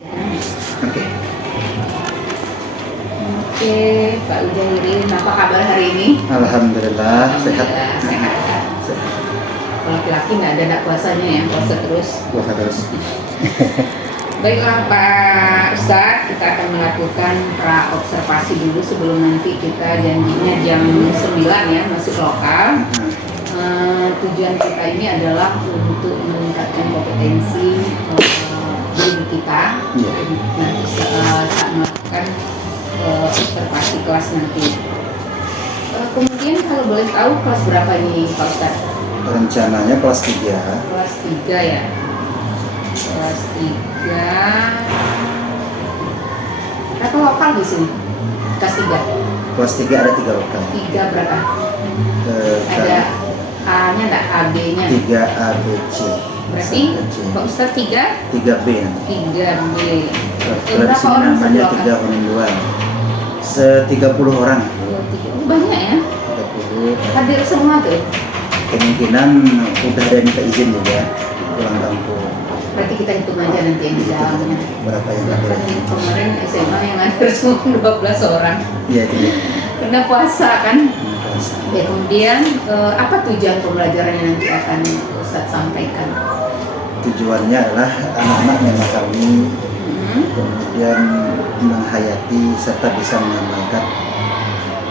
Oke. Oke, Pak Ujairin, apa kabar hari ini? Alhamdulillah sehat. Sehat. Kalau laki-laki nggak ada anak puasanya ya, puasa terus. Puasa terus. Baiklah Pak Ustadz, kita akan melakukan pra-observasi dulu sebelum nanti kita janjinya jam 9 ya, masuk lokal. Tujuan kita ini adalah untuk meningkatkan kompetensi diri kita nanti saat melakukan observasi kelas nanti. Kemudian kalau boleh tahu kelas berapa ini Pak Ustadz? Rencananya kelas 3. Kelas 3 ya. Kelas 3. Berapa lokal di sini? Kelas 3. Kelas 3 ada 3 lokal. 3 berapa? Ada A-nya enggak, AB-nya? 3 A, B, C. Berarti Pak Ustadz 3B nanti. 3B. Kalau di sini namanya 3 Honinduan. 30 orang. Banyak ya? 30. Hadir semua tuh? Kemungkinan udah ada yang minta izin juga pulang kampung. Berarti kita hitung aja nanti yang di dalamnya. Berapa yang hadir? Kemarin SMA yang hadir cuma 12 orang. Iya, itu. Karena puasa kan? Puasa. Ya, kemudian apa tujuan pembelajarannya nanti akan Ustadz sampaikan? Tujuannya adalah anak-anak memahami, kemudian menghayati serta bisa mengamalkan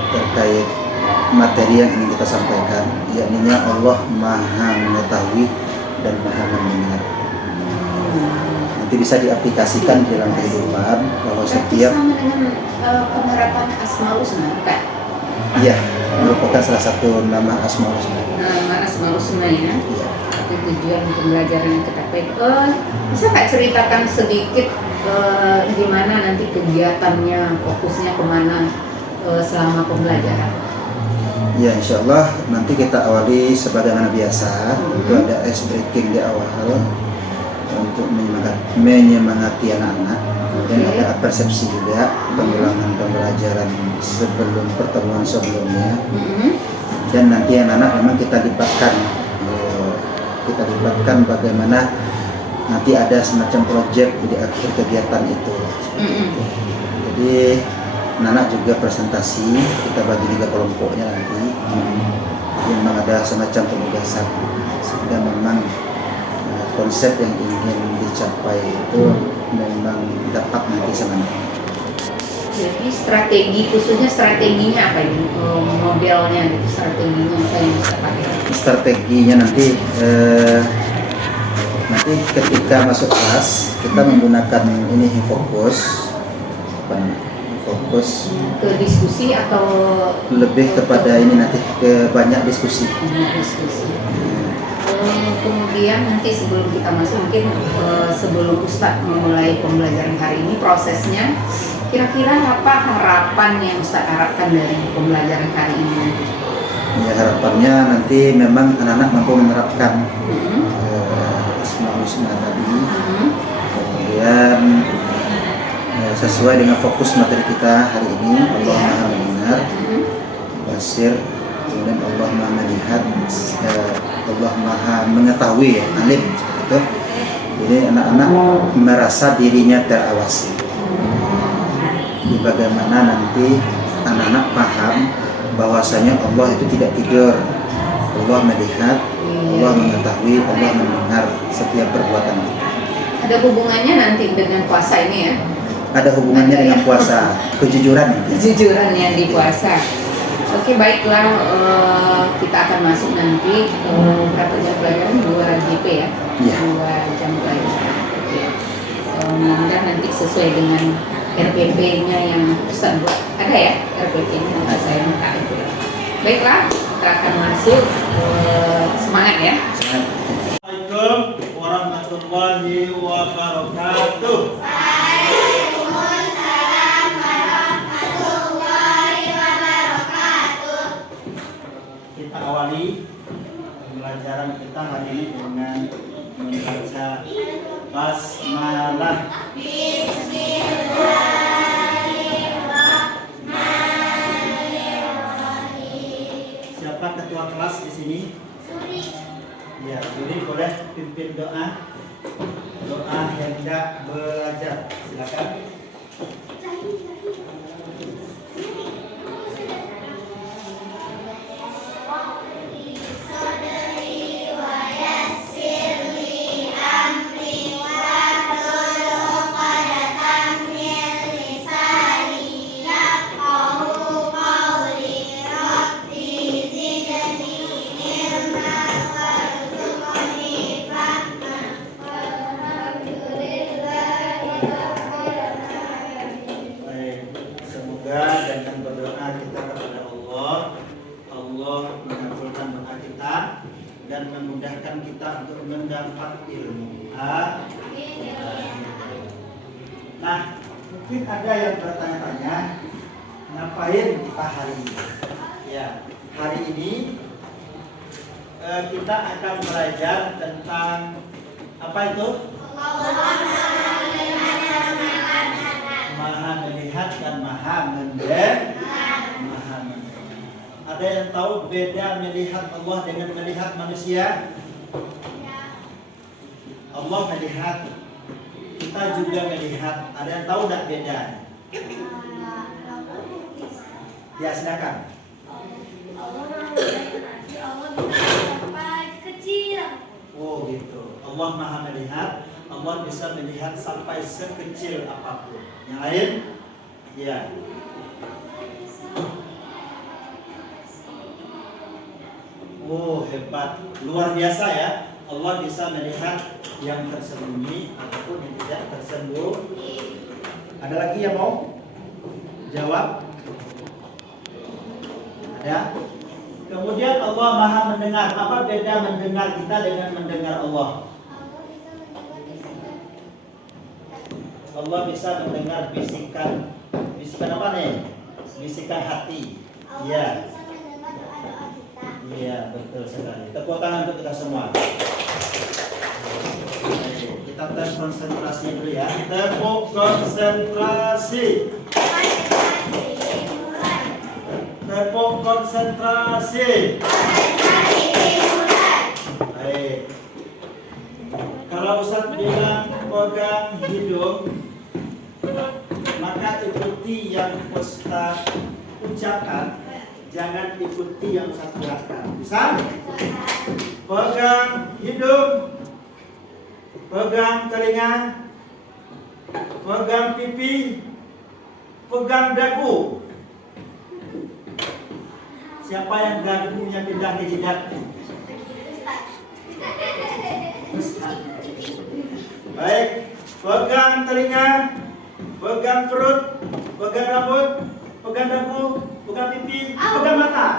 terkait materi yang ingin kita sampaikan, yakni Allah Maha Mengetahui dan Maha Mendengar. Nanti bisa diaplikasikan dalam kehidupan bahwa setiap sama dengan penerapan Asmaul Husna, kan? Iya, merupakan salah satu nama Asmaul Husna. Nama Asmaul Husna ya. Iya. Itu tujuan pembelajaran yang kita pakai. Bisa nggak ceritakan sedikit gimana nanti kegiatannya, fokusnya kemana selama pembelajaran? Ya, insya Allah nanti kita awali sebagaimana biasa. Itu ada ice breaking di awal untuk menyemangati anak-anak. Kemudian ada persepsi juga, pengulangan pembelajaran sebelum pertemuan sebelumnya. Dan nanti anak-anak memang kita libatkan bagaimana nanti ada semacam proyek di akhir kegiatan itu. Jadi anak-anak juga presentasi, kita bagi 3 kelompoknya nanti. Memang ada semacam penugasan sehingga memang konsep yang ingin dicapai itu memang dapat nanti semangat. Jadi strategi, khususnya strateginya apa ini? Modelnya gitu, strateginya apa yang bisa pakai? Strateginya nanti ketika masuk kelas kita menggunakan ini fokus ke diskusi atau lebih kepada ini nanti ke banyak diskusi. Kemudian nanti sebelum kita masuk mungkin sebelum Ustadz memulai pembelajaran hari ini prosesnya, kira-kira apa harapan yang Ustadz harapkan dari pembelajaran hari ini nanti? Ya, harapannya nanti memang anak-anak mampu menerapkan Asmaul Husna tadi. Kemudian sesuai dengan fokus materi kita hari ini, Allah Maha Mendengar, Basir, kemudian Allah Maha Melihat, Allah Maha Mengetahui, alim seperti itu. Jadi anak-anak merasa dirinya terawasi. Jadi bagaimana nanti anak-anak paham bahwasanya Allah itu tidak tidur, Allah melihat, Allah mengetahui, Allah mendengar setiap perbuatan kita. Ada hubungannya nanti dengan puasa ini ya? Ada hubungannya dengan puasa, kejujuran. Kejujuran yang di puasa. Oke, baiklah, kita akan masuk nanti berapa jam pelajaran? 2 GP ya? Iya. 2 jam pelajaran. Oke. Mudah-mudahan nanti sesuai dengan RPP-nya yang Ustaz buat. Ada ya RPP-nya, nanti saya minta itu. Baiklah, kita akan masuk. Semangat ya. Assalamualaikum warahmatullahi wabarakatuh. Kita awali pembelajaran kita hari ini dengan membaca basmalah. Siapa ketua kelas di sini? Ya, jadi boleh pimpin doa. doa hendak belajar. Silakan. Baik, semoga dengan berdoa kita kepada Allah, Allah mengabulkan doa kita dan memudahkan kita untuk mendapat ilmu. Amin. Nah, mungkin ada yang bertanya-tanya, ngapain kita hari ini? Ya, hari ini kita akan belajar tentang apa itu? Maha melihat dan maha mendengar. Maha mendengar. Ada yang tahu beda melihat Allah dengan melihat manusia? Allah melihat, kita juga melihat. Ada yang tahu tak beda? Ya, silakan. Oh gitu. Allah maha melihat, Allah bisa melihat sampai sekecil apapun. Yang lain? Ya. Oh hebat, luar biasa ya. Allah bisa melihat yang tersembunyi ataupun yang tidak tersembunyi. Ada lagi yang mau jawab? Ada? Kemudian Allah maha mendengar. Apa beda mendengar kita dengan mendengar Allah? Allah bisa mendengar bisikan. Bisikan apa nih? Bisikan hati. Iya. Iya, betul sekali. Tepuk tangan untuk kita semua. Kita tes konsentrasi dulu ya. Tepuk konsentrasi. Tepuk konsentrasi. Baik. Kalau Ustaz bilang pegang hidung, maka ikuti yang Ustaz ucapkan, jangan ikuti yang Ustaz jelaskan. Bisa? Pegang hidung, pegang telinga, pegang pipi, pegang dagu. Siapa yang dagunya pindah ke jidat? Baik, pegang telinga, pegang perut, pegang rambut, pegang dagu, pegang pipi, pegang mata.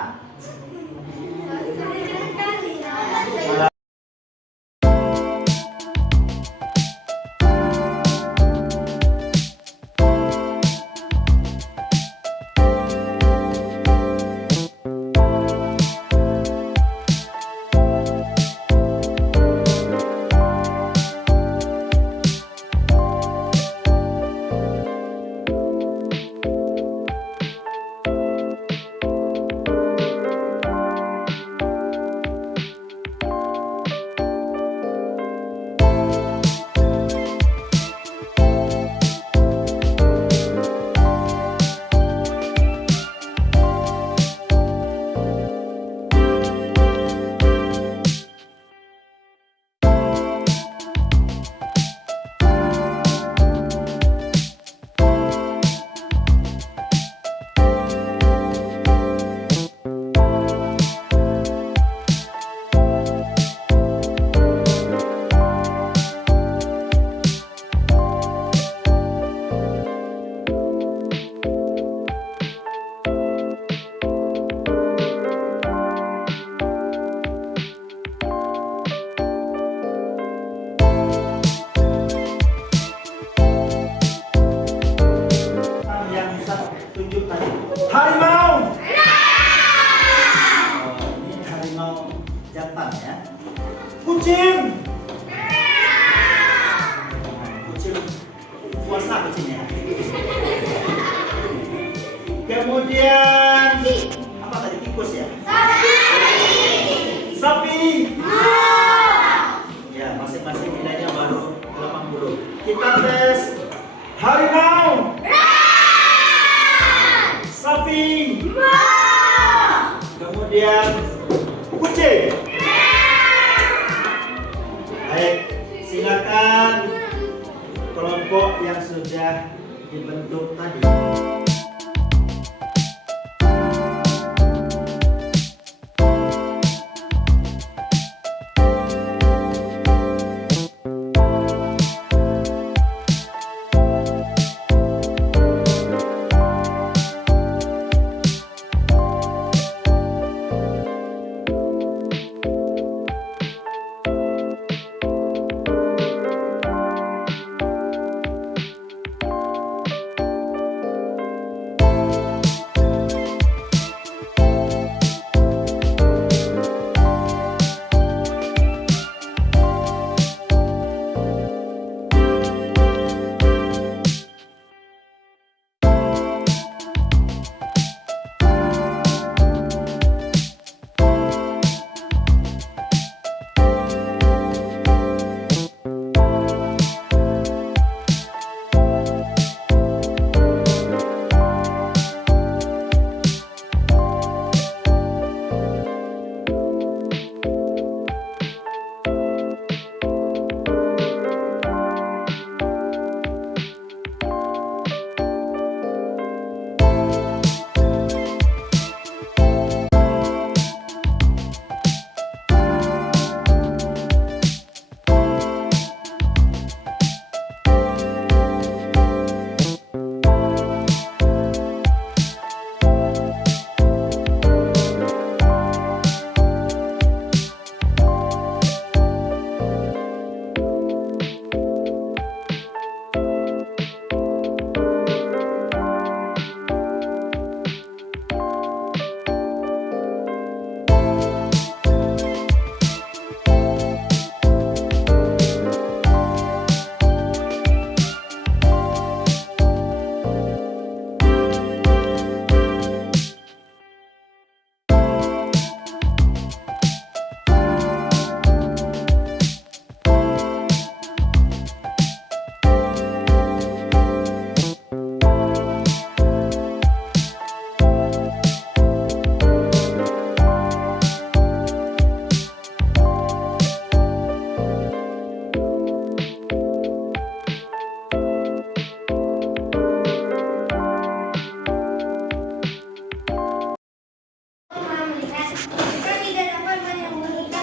Harimau. Oh, ini harimau jantan ya. Kucing. Kucing puasa kucingnya. Kemudian apa tadi, tikus ya? Sapi. Ya, masing-masing nilainya baru 8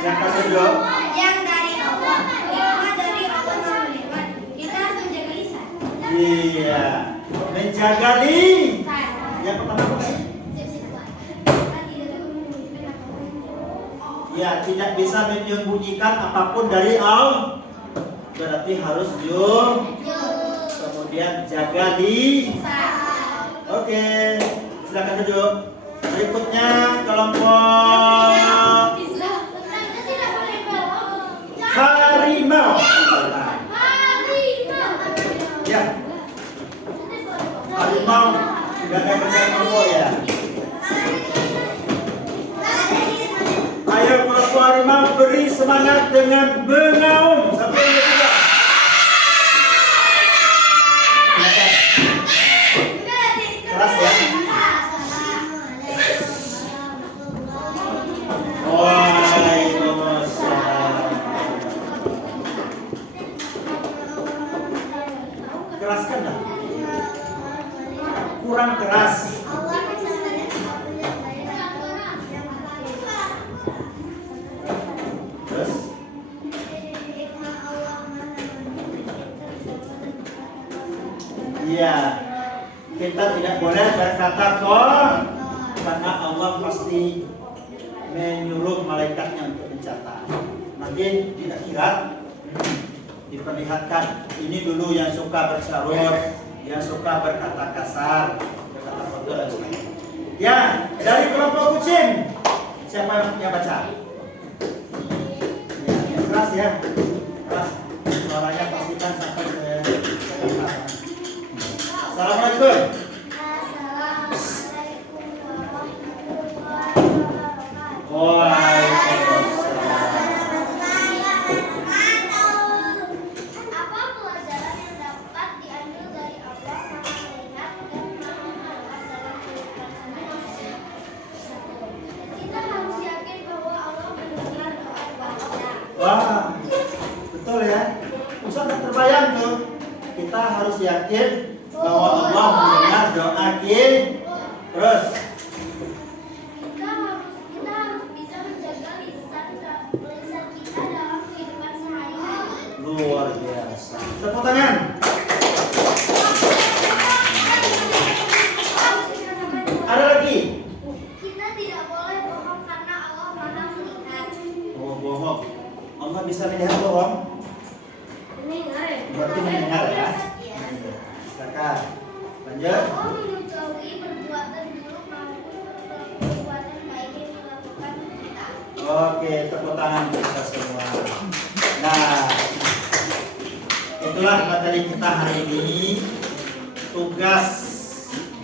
Silakan duduk. Yang dari Allah, hikmah dari Allah memberikan. Kita harus menjaga lisan. Iya. Menjaga lisan. Yang pertama apa tadi? Ya, tidak bisa menyembunyikan apapun dari Allah. Berarti harus jujur. Kemudian jaga lisan. Oke, silakan duduk. Berikutnya kelompok harimau. Ya, harimau sudah ada kerjaan kelompok ya. Ayo kelompok harimau beri semangat dengan mengaum. Satu, dua, tiga. Silakan. Keras ya. Waalaikumsalam. Keraskan dah. Kurang keras. Terus iya, kita tidak boleh berkata kor karena Allah pasti menyuruh malaikatnya untuk mencatat. Nanti tidak kira diperlihatkan ini dulu yang suka bersyarut, yang suka berkata kasar, berkata kotor dan sebagainya. Ya, dari kelompok kucing siapa yang baca? Ya, yang keras ya, keras. Suaranya pastikan sampai ke belakang. Assalamualaikum. Apa pelajaran yang dapat diambil dari Allah Maha Melihat dan Maha Mengetahui dalam kehidupan manusia? Kita harus yakin bahwa Allah mendengar doa kita. Wah, betul ya. Ustaz tak terbayang tuh. Kita harus yakin bahwa Allah mendengar doa kita. Terus, Kita harus bisa menjaga lisan kita dalam kehidupan sehari-hari. luar biasa. Tepuk tangan. Ada lagi? Kita tidak boleh bohong karena Allah Maha Melihat. Oh, bohong. Allah bisa melihat bohong? Mendengar ya? Berarti mendengar ya. Iya. Silakan. Lanjut. Allah mengetahui perbuatan buruk maupun perbuatan baik yang dilakukan kita. Oke, tepuk tangan kita semua. Nah, itulah materi kita hari ini. Tugas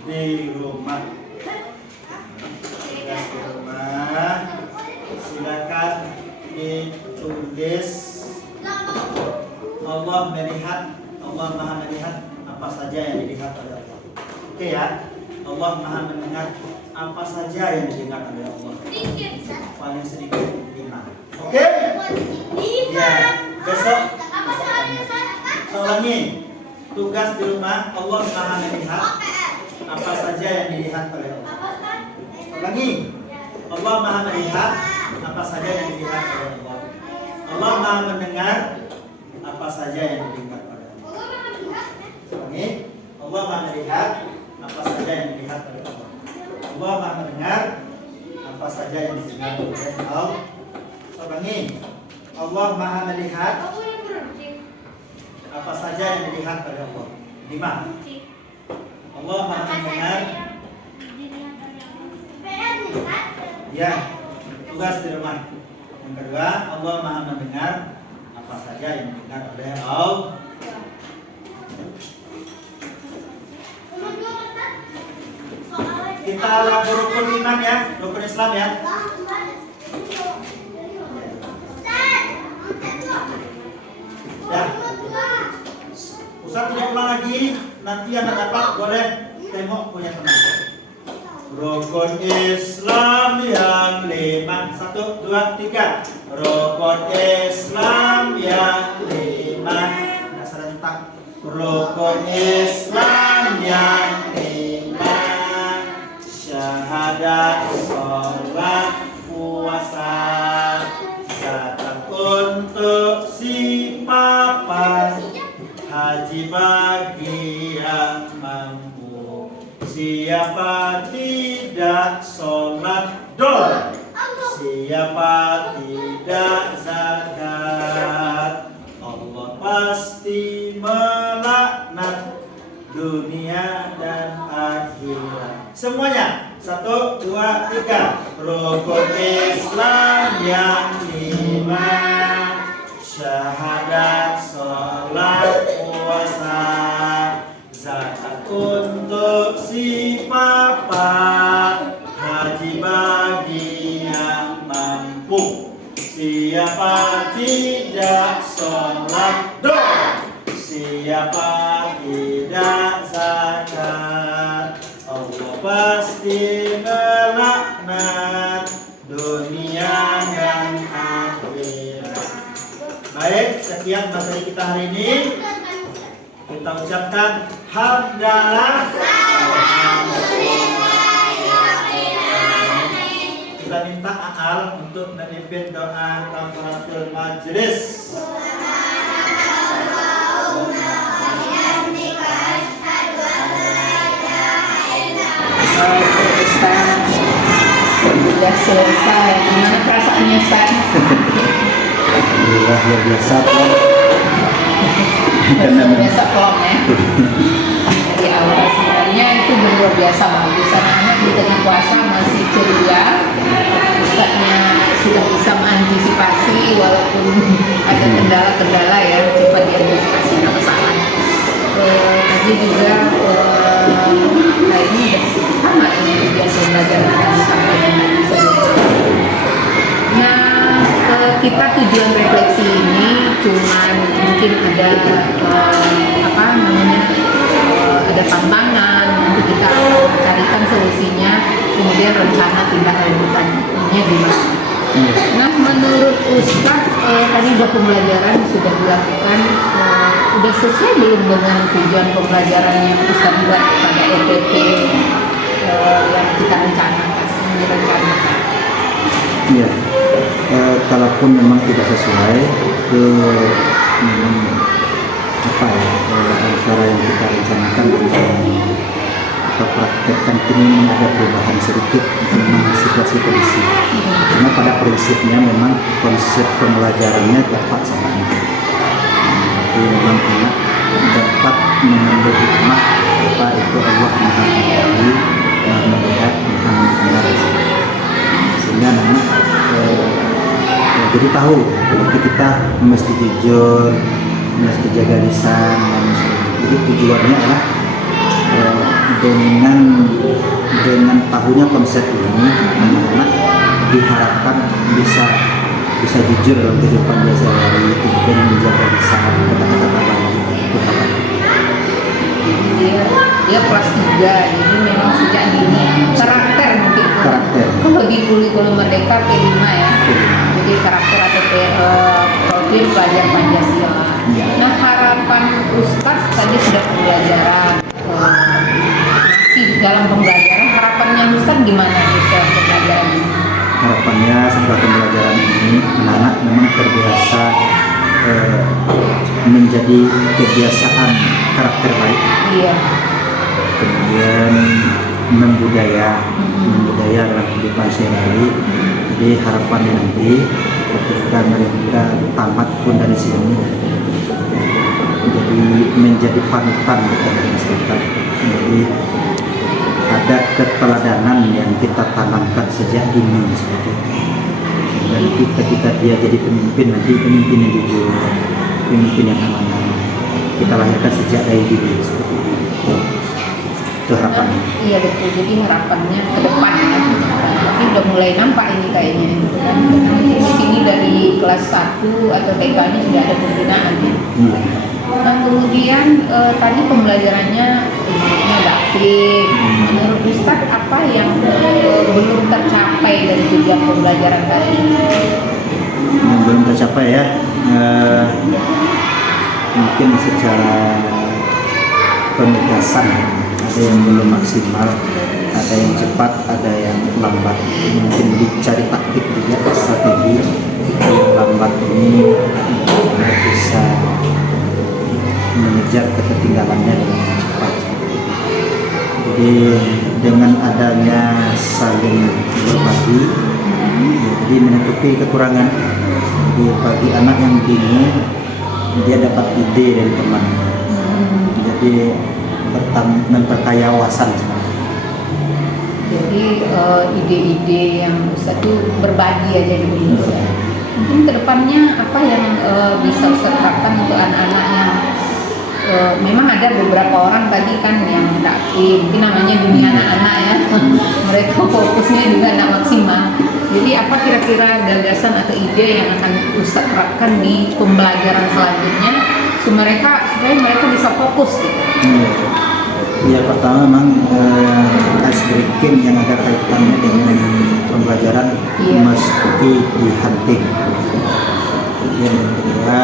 di rumah. Tugas di rumah. Silakan ditulis. Allah melihat, Allah Maha melihat apa saja yang dilihat oleh Allah. Oke ya. Allah Maha mendengar apa saja yang didengar oleh Allah. Paling sedikit 5. Oke? Ya. Besok saya ulangi. Tugas di rumah, Allah Maha melihat apa saja yang dilihat oleh Allah. Ulangi. Allah Maha melihat apa saja yang dilihat oleh Allah. Allah Maha mendengar apa saja yang didengar oleh Allah. Ulangi. Allah Maha melihat apa saja yang dilihat oleh Allah. Allah Maha mendengar apa saja yang didengar oleh Allah. Ulangi. Allah Maha melihat apa saja yang dilihat oleh Allah. 5. Allah Maha mendengar. Ya, tugas di rumah. Yang kedua, Allah Maha mendengar apa saja yang didengar oleh Allah. Kita lagu rukun iman ya, rukun Islam ya. Ya. Ustaz tidak ulang lagi, nanti yang tak dapat boleh tengok punya teman. Rukun Islam yang 5. 1, 2, 3. Rukun Islam yang 5. Tidak serentak. Rukun Islam yang 5. Syahadat, sholat, puasa, zakat. tidak zakat, Allah pasti melaknat dunia dan akhirat. Semuanya, 1, 2, 3. Rukun Islam yang 5, syahadat, sholat, puasa, zakat untuk si papa, haji bagi yang mampu. Siapa tidak sholat, siapa tidak zakat, Allah pasti melaknat dunia dan akhirat. Baik, sekian materi kita hari ini. Kita ucapkan hamdalah. Kita minta Aal untuk memimpin doa kafaratul majlis. Ustaz, sudah selesai. Gimana perasaannya, Ustaz? Alhamdulillah, luar biasa. Luar biasa plong ya. Dari awal sebenarnya itu luar biasa bagus. Anak-anak di tengah puasa masih ceria. Ustaznya sudah bisa mengantisipasi walaupun ada kendala-kendala ya, cepat diantisipasi, nggak masalah. Tadi juga kayaknya udah sama ini biasa belajar akan disampaikan tadi. Nah, kita tujuan refleksi ini cuman mungkin ada ada tantangan, nanti kita carikan solusinya, kemudian rencana tindak lanjutannya gimana. Nah, menurut Ustaz tadi udah pembelajaran sudah dilakukan, udah sesuai belum dengan tujuan pembelajaran yang Ustaz buat pada EPP yang kita rencanakan? Iya, kalaupun memang tidak sesuai ke memang antara yang kita rencanakan dan kita praktekkan ini ada perubahan sedikit memang situasi kondisi. Karena pada prinsipnya memang konsep pembelajarannya dapat sama itu. Jadi memang anak dapat mengambil hikmah apa itu Allah Maha Mengetahui, Maha Melihat, Maha Mendengar. Sehingga anak jadi tahu nanti kita mesti jujur, mesti jaga lisan dan sebagainya. Jadi tujuannya adalah dengan tahunya konsep ini, anak-anak diharapkan bisa jujur dalam kehidupan dia sehari-hari, kemudian menjaga lisan, kata-kata baik itu apa? Dia kelas 3, jadi memang sejak dini karakter mungkin. Kalau di kurikulum Merdeka P5 ya. Jadi karakter atau profil pelajar Pancasila. Nah, harapan Ustadz tadi sudah pembelajaran, masih dalam pembelajaran, harapannya Ustadz gimana Ustadz pembelajaran ini? Harapannya setelah pembelajaran ini anak-anak memang terbiasa menjadi kebiasaan karakter baik. Iya. Kemudian membudaya dalam kehidupan sehari-hari. Jadi harapannya nanti ketika mereka tamat pun dari sini menjadi panutan kepada masyarakat. Jadi ada keteladanan yang kita tanamkan sejak dini seperti itu. Dan ketika dia jadi pemimpin, nanti pemimpin yang jujur, pemimpin yang amanah, kita lahirkan sejak dari dini seperti itu. Itu harapannya. Iya betul, jadi harapannya ke depan ya. Tapi udah mulai nampak ini kayaknya gitu kan. Di sini dari kelas 1 atau TK ini sudah ada pembinaan ya. Nah, kemudian tadi pembelajarannya aktif. Menurut Ustadz apa yang belum tercapai dari tujuan pembelajaran tadi? Yang belum tercapai ya, mungkin secara penugasan ada yang belum maksimal, ada yang cepat, ada yang lambat. Mungkin dicari taktik juga, strategi yang lambat ini bisa mengejar ketertinggalannya dengan cepat. Jadi dengan adanya saling berbagi, jadi jadi menutupi kekurangan. Jadi bagi anak yang bingung, dia dapat ide dari temannya, jadi memperkaya wawasan sebenarnya. Jadi ide-ide yang Ustaz tuh berbagi aja gitu Ustaz. Mungkin kedepannya apa yang bisa Ustaz terapkan untuk anak-anak yang memang ada beberapa orang tadi kan yang mungkin namanya dunia anak-anak ya, mereka fokusnya juga anak maksimal. Jadi apa kira-kira gagasan atau ide yang akan Ustaz terapkan di pembelajaran selanjutnya supaya mereka bisa fokus gitu? Ya, pertama memang ice breaking yang ada kaitannya dengan pembelajaran mesti dihunting. Yang kedua,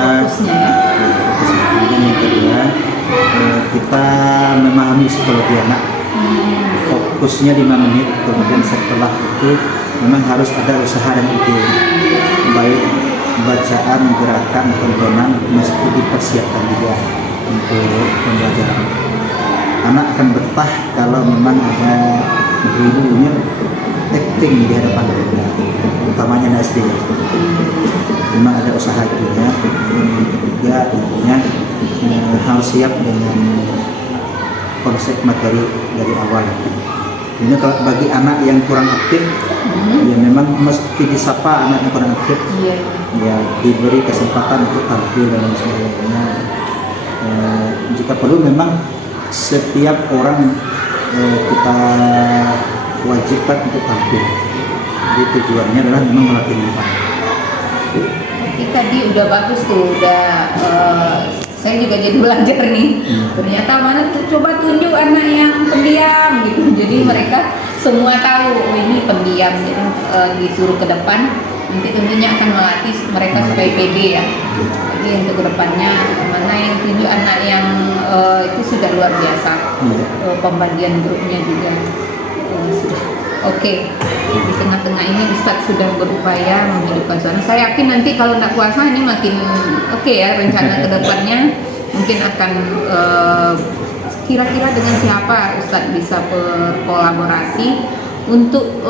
yang kedua kita memahami psikologi anak. Fokusnya 5 menit, kemudian setelah itu memang harus ada usaha dan ide, baik bacaan, gerakan, tontonan mesti dipersiapkan juga untuk pembelajaran. Anak akan betah kalau memang ada gurunya acting di hadapan mereka, utamanya anak SD. Memang ada usaha itu ya. Yang ketiga tentunya harus siap dengan konsep materi dari awal. Ini kalau bagi anak yang kurang aktif, ya memang mesti disapa anak yang kurang aktif, ya diberi kesempatan untuk tampil dan sebagainya. Jika perlu memang setiap orang kita wajibkan untuk tampil. Jadi tujuannya adalah memang melatih mental. Jadi tadi udah bagus tuh, saya juga jadi belajar nih. Ternyata mana tuh, coba tunjuk anak yang pendiam gitu. Jadi mereka semua tahu ini pendiam, jadi disuruh ke depan. Nanti tentunya akan melatih mereka supaya pede ya. Jadi untuk kedepannya mana yang tunjuk anak yang itu sudah luar biasa. Pembagian grupnya juga sudah oke. Di tengah-tengah ini Ustadz sudah berupaya menghidupkan suasana. Saya yakin nanti kalau nak puasa ini makin oke ya, rencana kedepannya mungkin akan kira-kira dengan siapa Ustadz bisa berkolaborasi untuk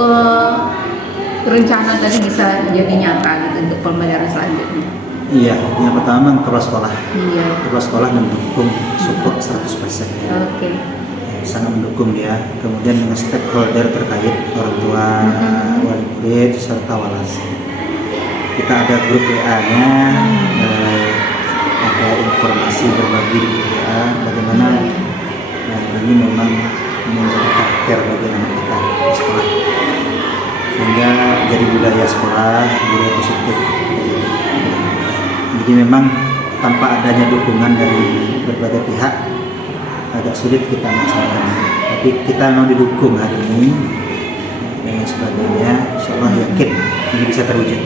rencana tadi bisa jadi nyata gitu untuk pembelajaran selanjutnya. Iya, yang pertama kepala sekolah. Iya. Kepala sekolah mendukung, support 100%. Oke. Sangat mendukung dia. Kemudian dengan stakeholder terkait, orang tua, wali murid serta walas. Kita ada grup WA-nya, ada informasi berbagi di grup WA bagaimana ini memang menjadi karakter bagi anak kita di sekolah. Sehingga jadi budaya sekolah, budaya positif. Jadi memang tanpa adanya dukungan dari berbagai pihak agak sulit kita melaksanakan. Tapi kita memang didukung hari ini dan sebagainya. Insya Allah yakin ini bisa terwujud.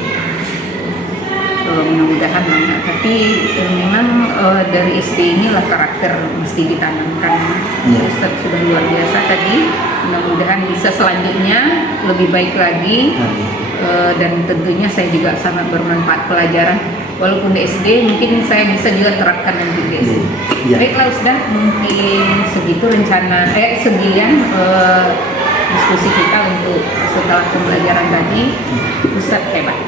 Mudah-mudahan banget. Tapi memang dari SD inilah karakter mesti ditanamkan. Ustaz sudah luar biasa tadi. Mudah-mudahan bisa selanjutnya lebih baik lagi. Dan tentunya saya juga sangat bermanfaat pelajaran. Walaupun di SD mungkin saya bisa juga terapkan nanti di SD. Baiklah Ustaz, mungkin segitu rencana sekian diskusi kita untuk setelah pembelajaran tadi. Ustaz hebat.